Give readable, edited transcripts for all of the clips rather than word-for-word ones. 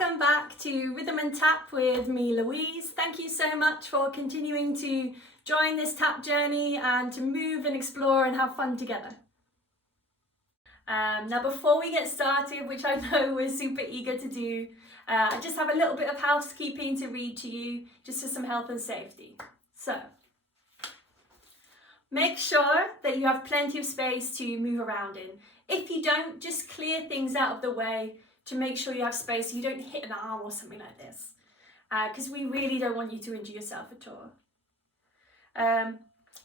Welcome back to Rhythm and Tap with me, Louise. Thank you so much for continuing to join this tap journey and to move and explore and have fun together. Now before we get started, which I know we're super eager to do, I just have a little bit of housekeeping to read to you, just for some health and safety. So, make sure that you have plenty of space to move around in. If you don't, just clear things out of the way to make sure you have space so you don't hit an arm or something like this, because we really don't want you to injure yourself at all.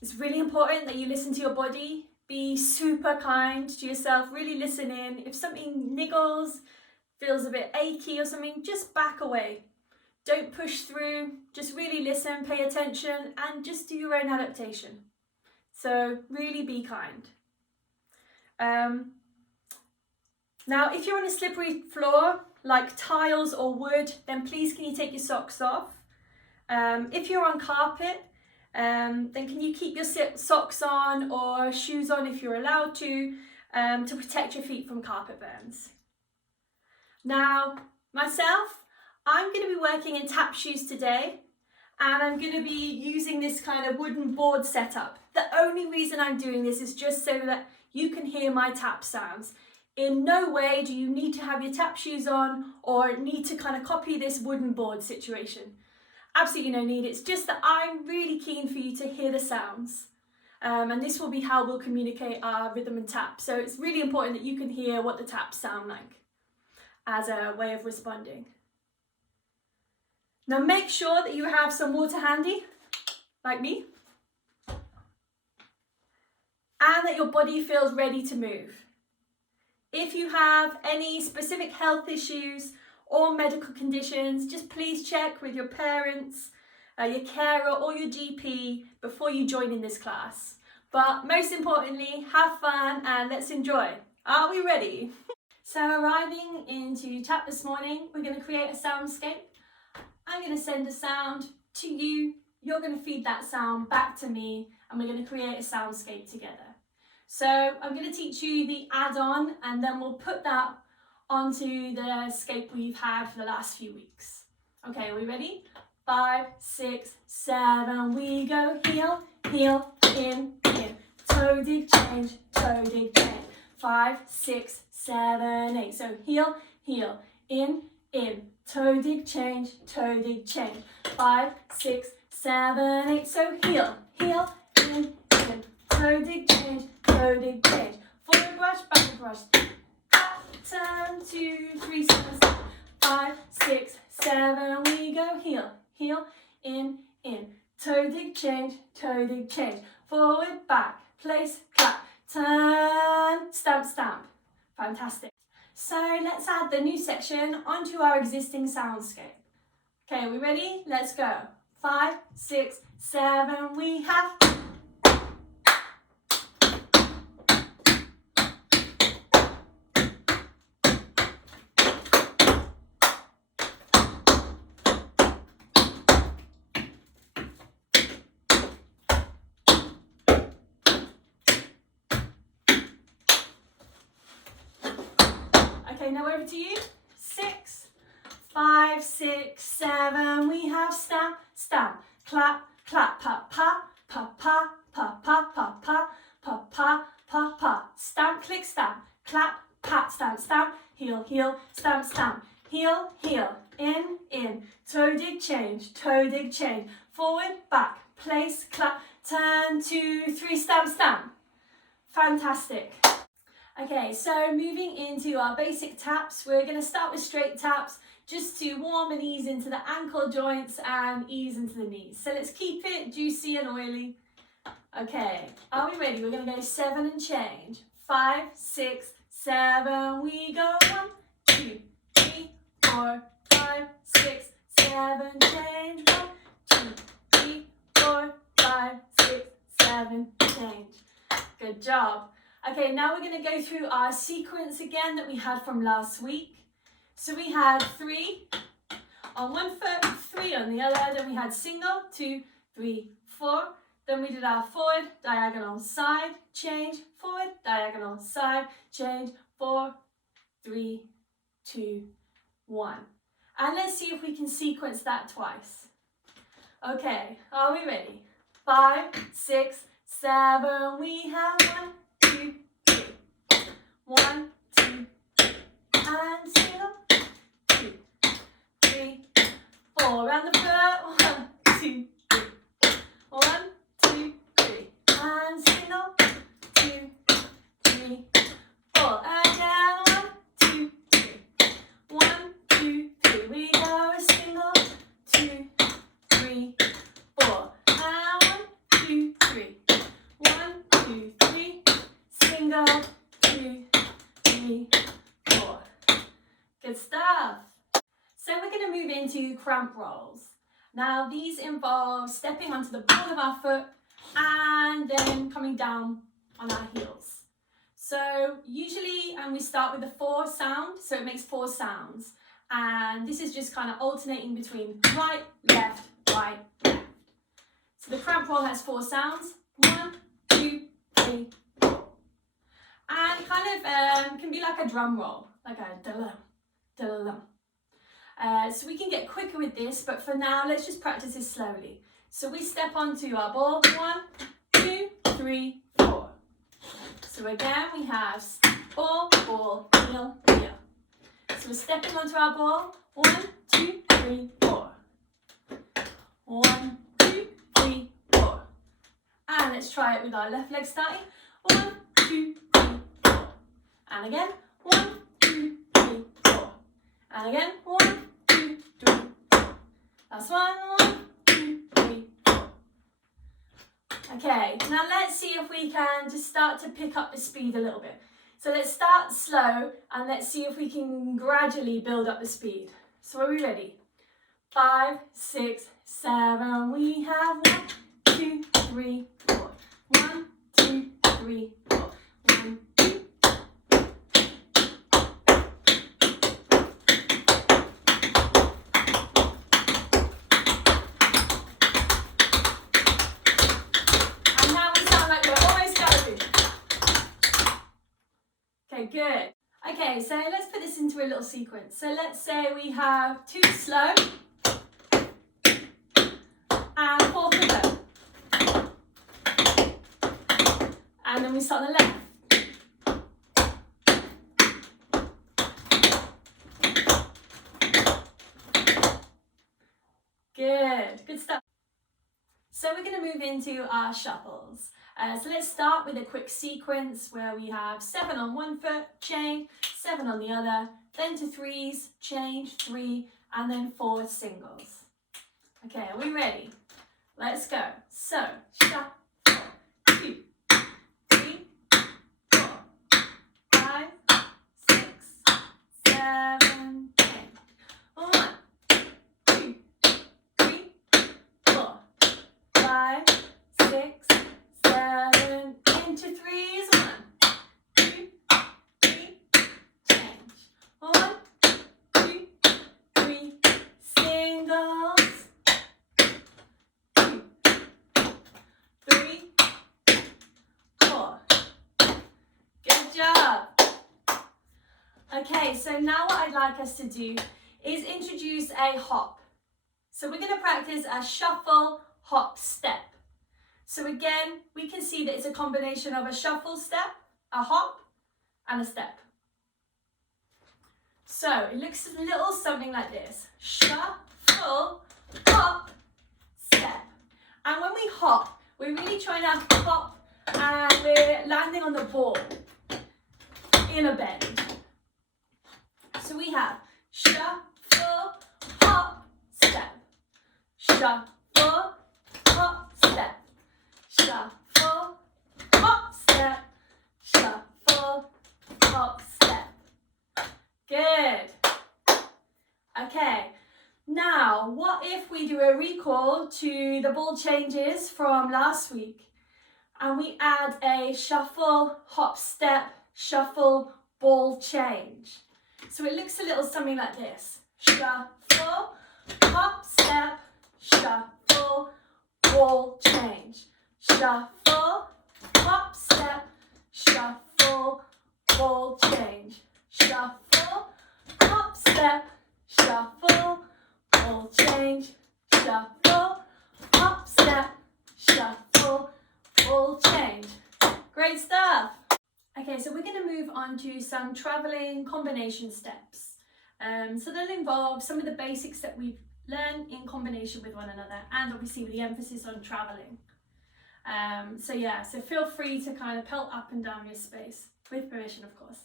It's really important that you listen to your body. Be super kind to yourself, really listen in. If something niggles, feels a bit achy or something, just back away. Don't push through, just really listen, pay attention, and just do your own adaptation. So really be kind. Now, if you're on a slippery floor, like tiles or wood, then please can you take your socks off? If you're on carpet, then can you keep your socks on or shoes on if you're allowed to protect your feet from carpet burns. Now, myself, I'm going to be working in tap shoes today, and I'm going to be using this kind of wooden board setup. The only reason I'm doing this is just so that you can hear my tap sounds. In no way do you need to have your tap shoes on or need to kind of copy this wooden board situation. Absolutely no need. It's just that I'm really keen for you to hear the sounds. And this will be how we'll communicate our rhythm and tap. So it's really important that you can hear what the taps sound like as a way of responding. Now make sure that you have some water handy, like me, and that your body feels ready to move. If you have any specific health issues or medical conditions, just please check with your parents, your carer or your GP before you join in this class. But most importantly, have fun and let's enjoy. Are we ready? So arriving into tap this morning, we're going to create a soundscape. I'm going to send a sound to you, you're going to feed that sound back to me, and we're going to create a soundscape together. So I'm going to teach you the add-on, and then we'll put that onto the scape we've had for the last few weeks. Okay, are we ready? 5, 6, 7, we go heel, heel, in, toe dig, change, toe dig, change. 5, 6, 7, 8. So heel, heel, in, toe dig, change, toe dig, change. 5, 6, 7, 8. So heel, heel, in, toe dig, change, toe dig, change. Forward brush, back brush. Turn, 2, 3, 7, 5, 6, 7. We go heel, heel, in, toe dig, change, toe dig, change. Forward, back, place, clap, turn, stamp, stamp. Fantastic. So let's add the new section onto our existing soundscape. Okay, are we ready? Let's go. 5, 6, 7. We have. Okay, now over to you. 6, 5, 6, 7. We have stamp, stamp, clap, clap, pa, pa, pa, pa, pa, pa, pa, pa, pa, pa, pa, pa. Stamp, click, stamp, clap, pat, stamp, stamp, heel, heel, stamp, stamp, heel, heel, in, toe dig, change, forward, back, place, clap, turn, 2, 3, stamp, stamp. Fantastic. Okay, so moving into our basic taps, we're going to start with straight taps just to warm and ease into the ankle joints and ease into the knees. So let's keep it juicy and oily. Okay, are we ready? We're going to go 7 and change. 5, 6, 7. We go 1, 2, 3, 4, 5, 6, 7. Change. 1, 2, 3, 4, 5, 6, 7. Change. Good job. Okay, now we're going to go through our sequence again that we had from last week. So we had 3 on one foot, 3 on the other, then we had single, 2, 3, 4. Then we did our forward, diagonal, side, change, forward, diagonal, side, change, 4, 3, 2, 1. And let's see if we can sequence that twice. Okay, are we ready? 5, 6, 7, we have 1, 2, 3. 1, 2, and single. 2, 3, 4. Round the foot. 1, 2, 3. 1, 2, 3. And single. 2, 3, 4. Again. 1, 2, 3. 1, 2, 3. We go a single. 2, 3, 4. And 1, 2, 3. 1, 2, 3. Single. 2, 3, 4. Good stuff. So we're going to move into cramp rolls. Now these involve stepping onto the ball of our foot and then coming down on our heels. So usually we start with the 4 sound, so it makes 4 sounds. And this is just kind of alternating between right, left, right, left. So the cramp roll has 4 sounds. 1, 2, 3, 4. And it kind of can be like a drum roll, like a da-lum, da-lum. So we can get quicker with this, but for now, let's just practice this slowly. So we step onto our ball. 1, 2, 3, 4. So again, we have ball, ball, heel, heel. So we're stepping onto our ball. 1, 2, 3, 4. 1, 2, 3, 4. And let's try it with our left leg starting. 1, 2, 3, 4. And again. 1, 2, 3, 4. And again. 1, 2, 3, 4. Last one. 1, 2, 3, 4. Okay, now let's see if we can just start to pick up the speed a little bit. So let's start slow and let's see if we can gradually build up the speed. So are we ready? 5, 6, 7, we have 1, 2, 3, 4. 1, 2, 3, 4. 1, 2. And now we sound like we're almost going. Okay, good. Okay, so let's put this into a little sequence. So let's say we have 2 slow and 4 quicker. And then we start on the left. Good stuff. So we're going to move into our shuffles. So let's start with a quick sequence where we have 7 on one foot, chain, 7 on the other, then to 3s, change, 3, and then 4 singles. Okay, are we ready? Let's go. So, shuffle, 2, 3, 4, 5, 6, 7, 8. 1, 2, 3, 4, 5, 6, 7, into 3s. 1, 2, 3, change. 1, 2, 3, singles. 2, 3, 4. Good job. Okay, so now what I'd like us to do is introduce a hop. So we're going to practice a shuffle, hop, step. So again, we can see that it's a combination of a shuffle step, a hop, and a step. So it looks a little something like this. Shuffle, hop, step. And when we hop, we're really trying to hop and we're landing on the ball in a bend. So we have shuffle, hop, step. Shuffle, hop, step. Shuffle, hop, step. Shuffle, hop, step. Good. Okay, now what if we do a recall to the ball changes from last week and we add a shuffle, hop, step, shuffle, ball change. So it looks a little something like this. Shuffle, hop, step, shuffle, ball change. Shuffle, hop, step, shuffle, ball change. Shuffle, hop, step, shuffle, ball change, shuffle, hop, step, shuffle, ball change. Great stuff. Okay, so we're going to move on to some travelling combination steps. So they'll involve some of the basics that we've learned in combination with one another, and obviously with the emphasis on travelling. So feel free to kind of pelt up and down your space, with permission of course.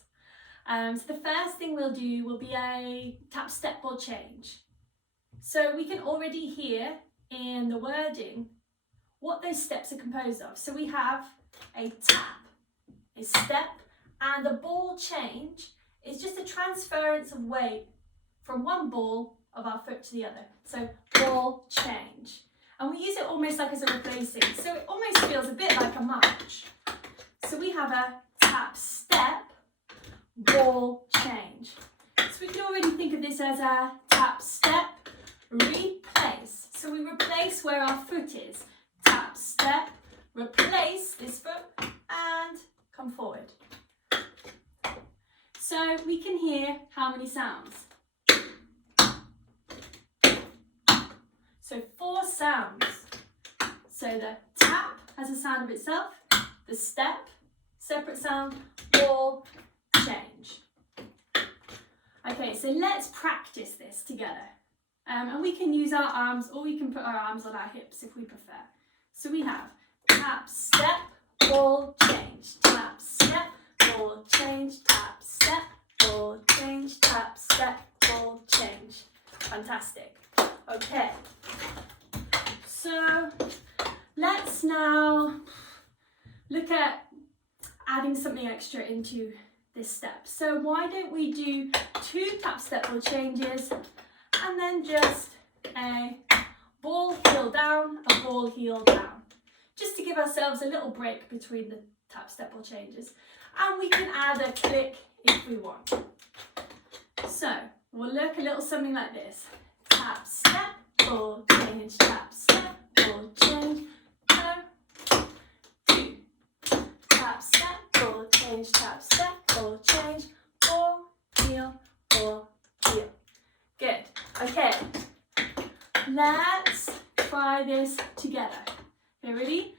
So the first thing we'll do will be a tap step ball change. So we can already hear in the wording what those steps are composed of. So we have a tap, a step, and a ball change is just a transference of weight from one ball of our foot to the other. So ball change. And we use it almost like as a replacing. So it almost feels a bit like a march. So we have a tap step, ball change. So we can already think of this as a tap step, replace. So we replace where our foot is. Tap step, replace this foot and come forward. So we can hear how many sounds? So 4 sounds. So the tap has a sound of itself, the step, separate sound, ball, change. Okay, so let's practice this together. And we can use our arms, or we can put our arms on our hips if we prefer. So we have tap, step, ball, change, tap, step, ball, change, tap, step, ball, change, tap, step, ball, change. Fantastic. Okay, so let's now look at adding something extra into this step. So why don't we do 2 tap step ball changes and then just a ball heel down, a ball heel down, just to give ourselves a little break between the tap step ball changes. And we can add a click if we want. So we'll look a little something like this. Tap, step, ball, change, tap, step, ball, change, go, 2. Tap, step, ball, change, tap, step, ball, change, ball, heel, ball, heel. Good. Okay, let's try this together. Okay, ready?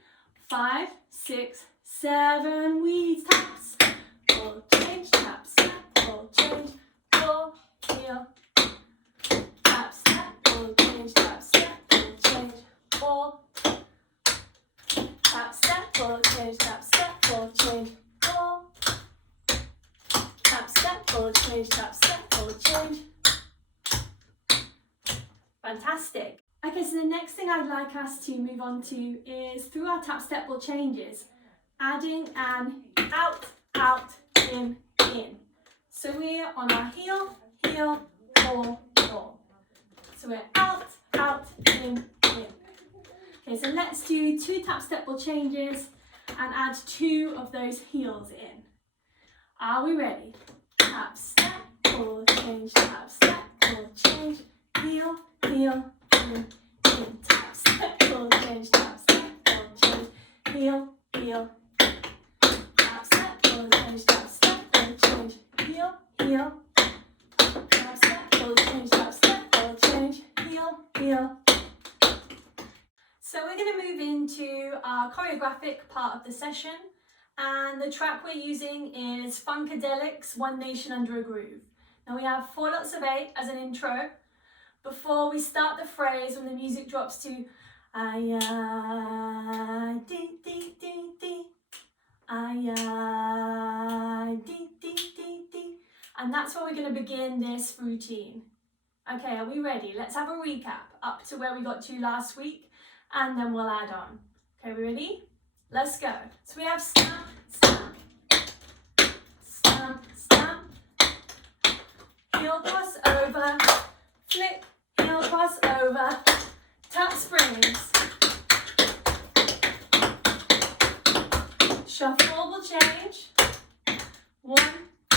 5, 6, 7, we taps, ball, change, tap, step, ball, change, ball, heel, tap, step, ball, change, tap, step, ball, change, ball, tap, step, ball, change, tap, step, ball, change, ball, tap, step, ball, change, tap, step, ball, change. Fantastic. Okay, so the next thing I'd like us to move on to is, through our tap step ball changes, adding an out, out, in. So we're on our heel, heel, ball, ball. So we're out, out, in. Okay, so let's do 2 tap step ball changes and add 2 of those heels in. Are we ready? Tap, step, ball, change, tap, step, ball, change, heel, heel, in, tap, step, ball, change, tap, step, ball, change, heel, heel, tap, step, ball, change, tap, step, ball, change, heel, heel, tap, step, ball, change, tap, step, ball, change, heel, heel. So we're going to move into our choreographic part of the session, and the track we're using is Funkadelic's One Nation Under a Groove. Now we have 4 lots of 8 as an intro. Before we start the phrase, when the music drops to dee dee dee dee, dee dee dee dee, and that's where we're going to begin this routine. Okay, are we ready? Let's have a recap up to where we got to last week, and then we'll add on. Okay, we ready? Let's go. So we have stamp, stamp, stamp, stamp, heel cross over, flick, heel cross over, tap springs, shuffle will change, 1,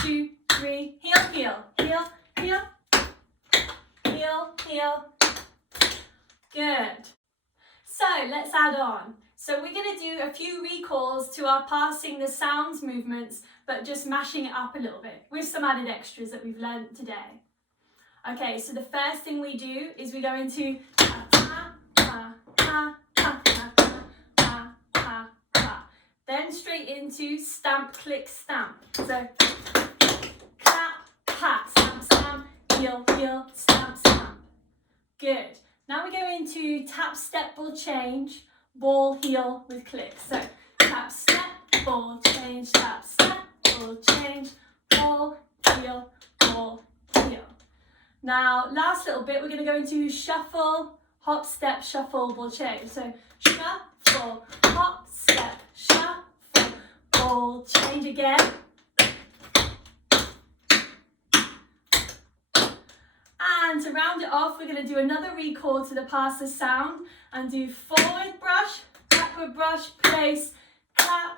2, 3, heel, heel, heel, heel, heel, heel, good. So let's add on. So we're going to do a few recalls to our passing the sounds movements, but just mashing it up a little bit with some added extras that we've learned today. Okay, so the first thing we do is we go into ta ta ta ta ta ta ta ta ta. Then straight into stamp, click, stamp. So clap, pat, stamp, stamp, heel, heel, stamp, stamp. Good. Now we go into tap, step, ball change, ball, heel with click. So tap, step, ball change, tap, step, ball change, ball, heel, ball, heel. Now, last little bit, we're going to go into shuffle, hop, step, shuffle, ball change. So shuffle, hop, step, shuffle, ball change again. And to round it off, we're going to do another recall to the passer sound and do forward brush, backward brush, place, clap,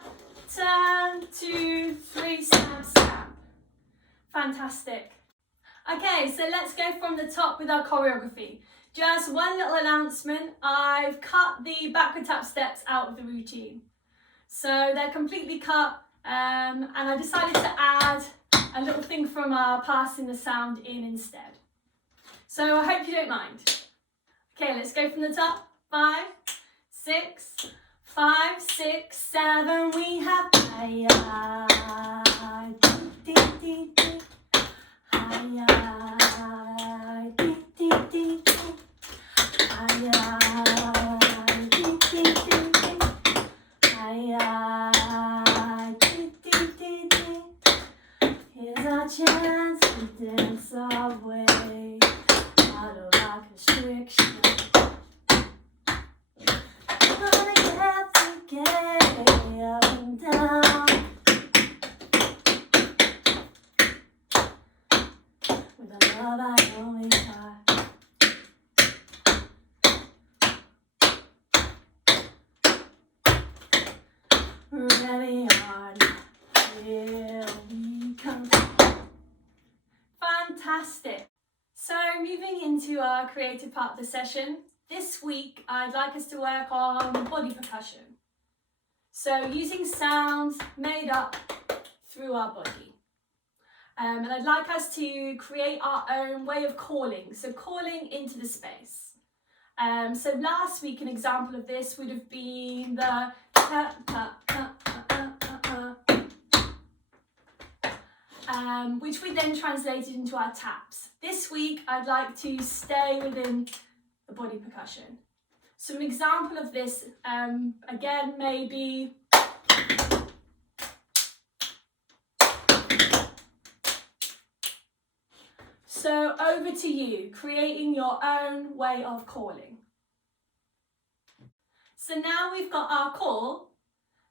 turn, 2, 3, stamp, stamp. Fantastic. Okay, so let's go from the top with our choreography. Just one little announcement, I've cut the backward tap steps out of the routine. So they're completely cut, and I decided to add a little thing from our passing the sound in instead. So I hope you don't mind. Okay, let's go from the top. 5, 6, 5, 6, 7, we have dee, dee, dee, dee. Here's our chance to dance our way out of our constriction. Gonna get together up and down. With the love I only got. Ready on, here we come. Fantastic. So moving into our creative part of the session, this week I'd like us to work on body percussion. So using sounds made up through our body. And I'd like us to create our own way of calling, so calling into the space. So last week an example of this would have been the which we then translated into our taps. This week I'd like to stay within the body percussion. So an example of this, again, maybe so over to you, creating your own way of calling. So now we've got our call,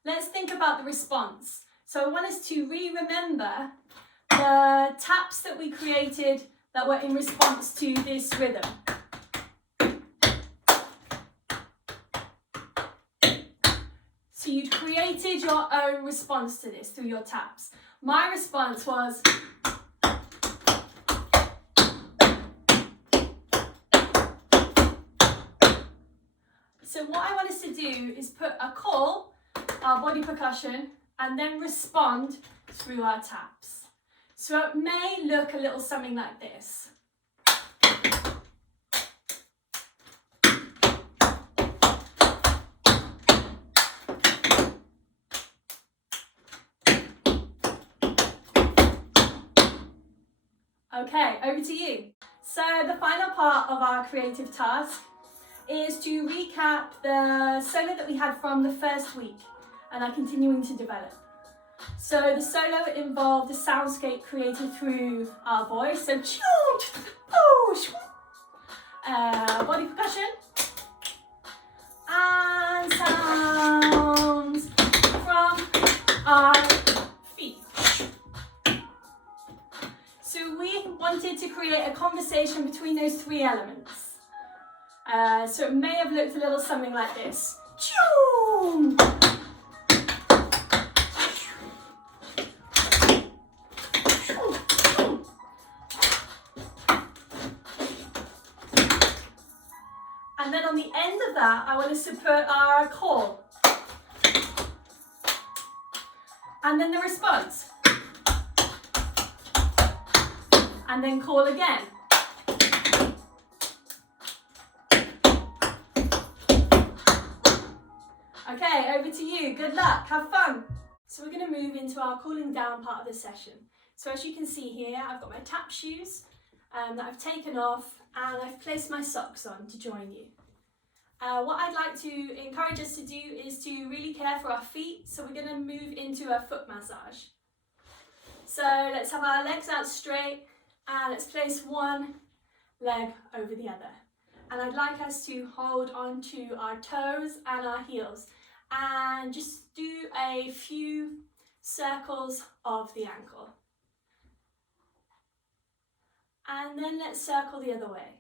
let's think about the response. So I want us to remember the taps that we created that were in response to this rhythm. So you created your own response to this through your taps. My response was so what I want us to do is put a call, our body percussion, and then respond through our taps. So it may look a little something like this. Okay, over to you. So the final part of our creative task is to recap the solo that we had from the first week and are continuing to develop. So the solo involved a soundscape created through our voice, so body percussion and sounds from our feet. So we wanted to create a conversation between those three elements. So it may have looked a little something like this. And then on the end of that, I want us to put our call. And then the response. And then call again. over to you. Good luck, have fun. So we're going to move into our cooling down part of the session. So as you can see here, I've got my tap shoes that I've taken off, and I've placed my socks on to join you. What I'd like to encourage us to do is to really care for our feet. So we're going to move into a foot massage. So let's have our legs out straight, and let's place one leg over the other. And I'd like us to hold on to our toes and our heels and just do a few circles of the ankle. And then let's circle the other way.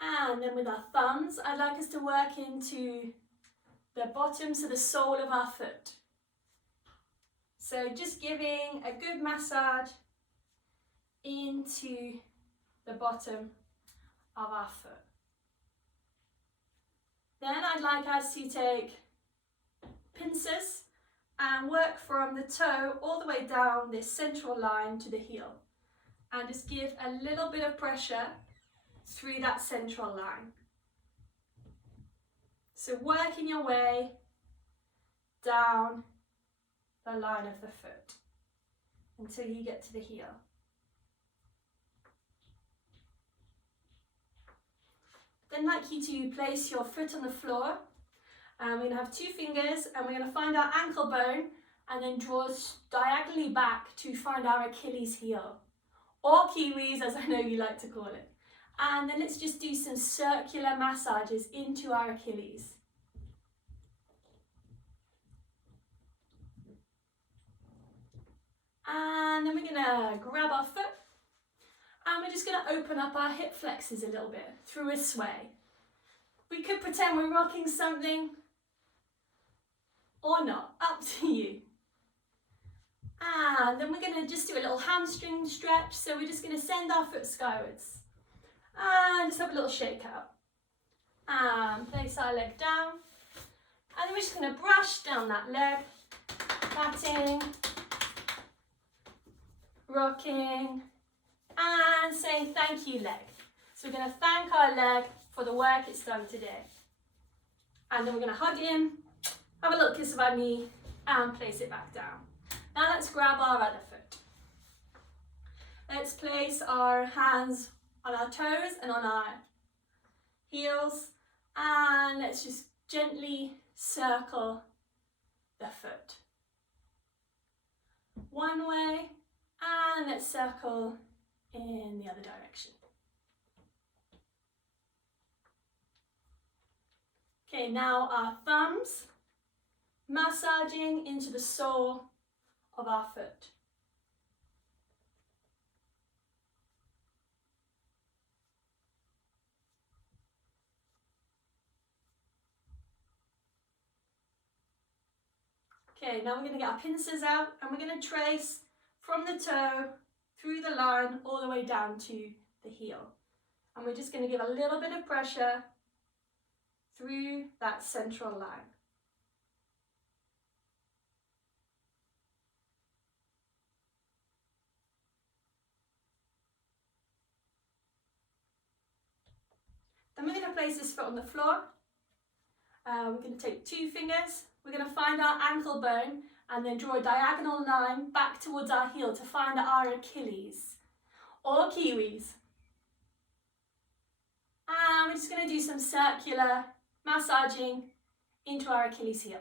And then with our thumbs, I'd like us to work into the bottom, so the sole of our foot. So just giving a good massage into the bottom of our foot. Then I'd like us to take pincers and work from the toe all the way down this central line to the heel, and just give a little bit of pressure through that central line. So working your way down the line of the foot until you get to the heel. Then I'd like you to place your foot on the floor, and we're going to have two fingers, and we're going to find our ankle bone and then draw diagonally back to find our Achilles heel, or kiwis as I know you like to call it. And then let's just do some circular massages into our Achilles. And then we're going to grab our foot, and we're just going to open up our hip flexors a little bit through a sway. We could pretend we're rocking something or not, up to you. And then we're going to just do a little hamstring stretch. So we're just going to send our foot skywards and just have a little shake out. And place our leg down. And then we're just going to brush down that leg, patting, rocking, and saying thank you, leg. So we're going to thank our leg for the work it's done today. And then we're going to hug in, have a little kiss of our knee, and place it back down. Now let's grab our other foot. Let's place our hands on our toes and on our heels, and let's just gently circle the foot. One way, and let's circle in the other direction. Okay, now our thumbs massaging into the sole of our foot. Okay, now we're going to get our pincers out, and we're going to trace from the toe through the line all the way down to the heel. And we're just going to give a little bit of pressure through that central line. Then we're going to place this foot on the floor. We're going to take two fingers. We're going to find our ankle bone and then draw a diagonal line back towards our heel to find our Achilles or kiwis. And we're just going to do some circular massaging into our Achilles heel.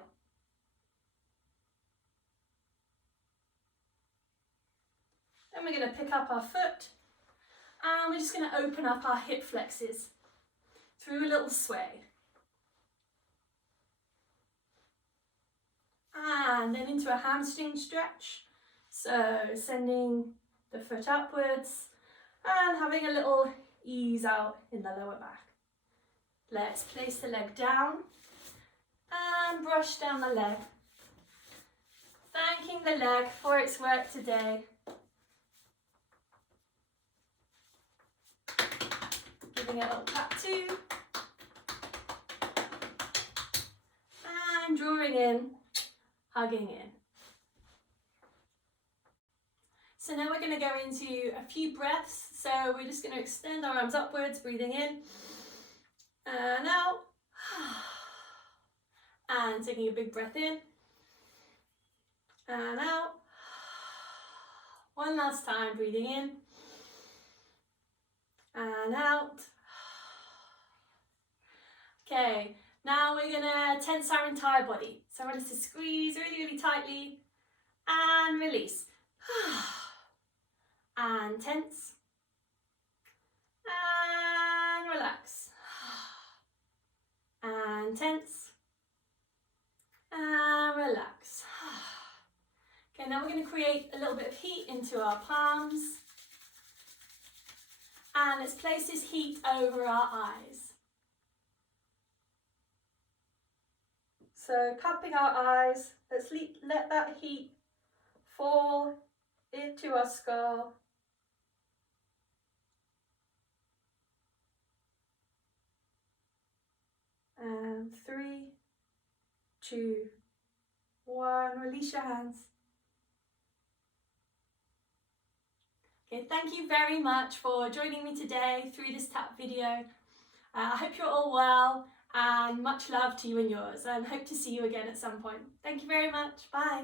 Then we're going to pick up our foot, and we're just going to open up our hip flexors through a little sway. And then into a hamstring stretch. So sending the foot upwards and having a little ease out in the lower back. Let's place the leg down and brush down the leg. Thanking the leg for its work today. Giving it a little tap too. And drawing in, hugging in. So now we're going to go into a few breaths. So we're just going to extend our arms upwards, breathing in. and out. And taking a big breath in and out. One last time, breathing in and out. Okay, now we're gonna tense our entire body. So I want us to squeeze really, really tightly and release. And tense and relax. And tense and relax. Okay, now we're going to create a little bit of heat into our palms. And let's place this heat over our eyes. So cupping our eyes, let's let that heat fall into our skull. And 3, 2, 1, release your hands. Okay, thank you very much for joining me today through this tap video. I hope you're all well, and much love to you and yours, and hope to see you again at some point. Thank you very much. Bye.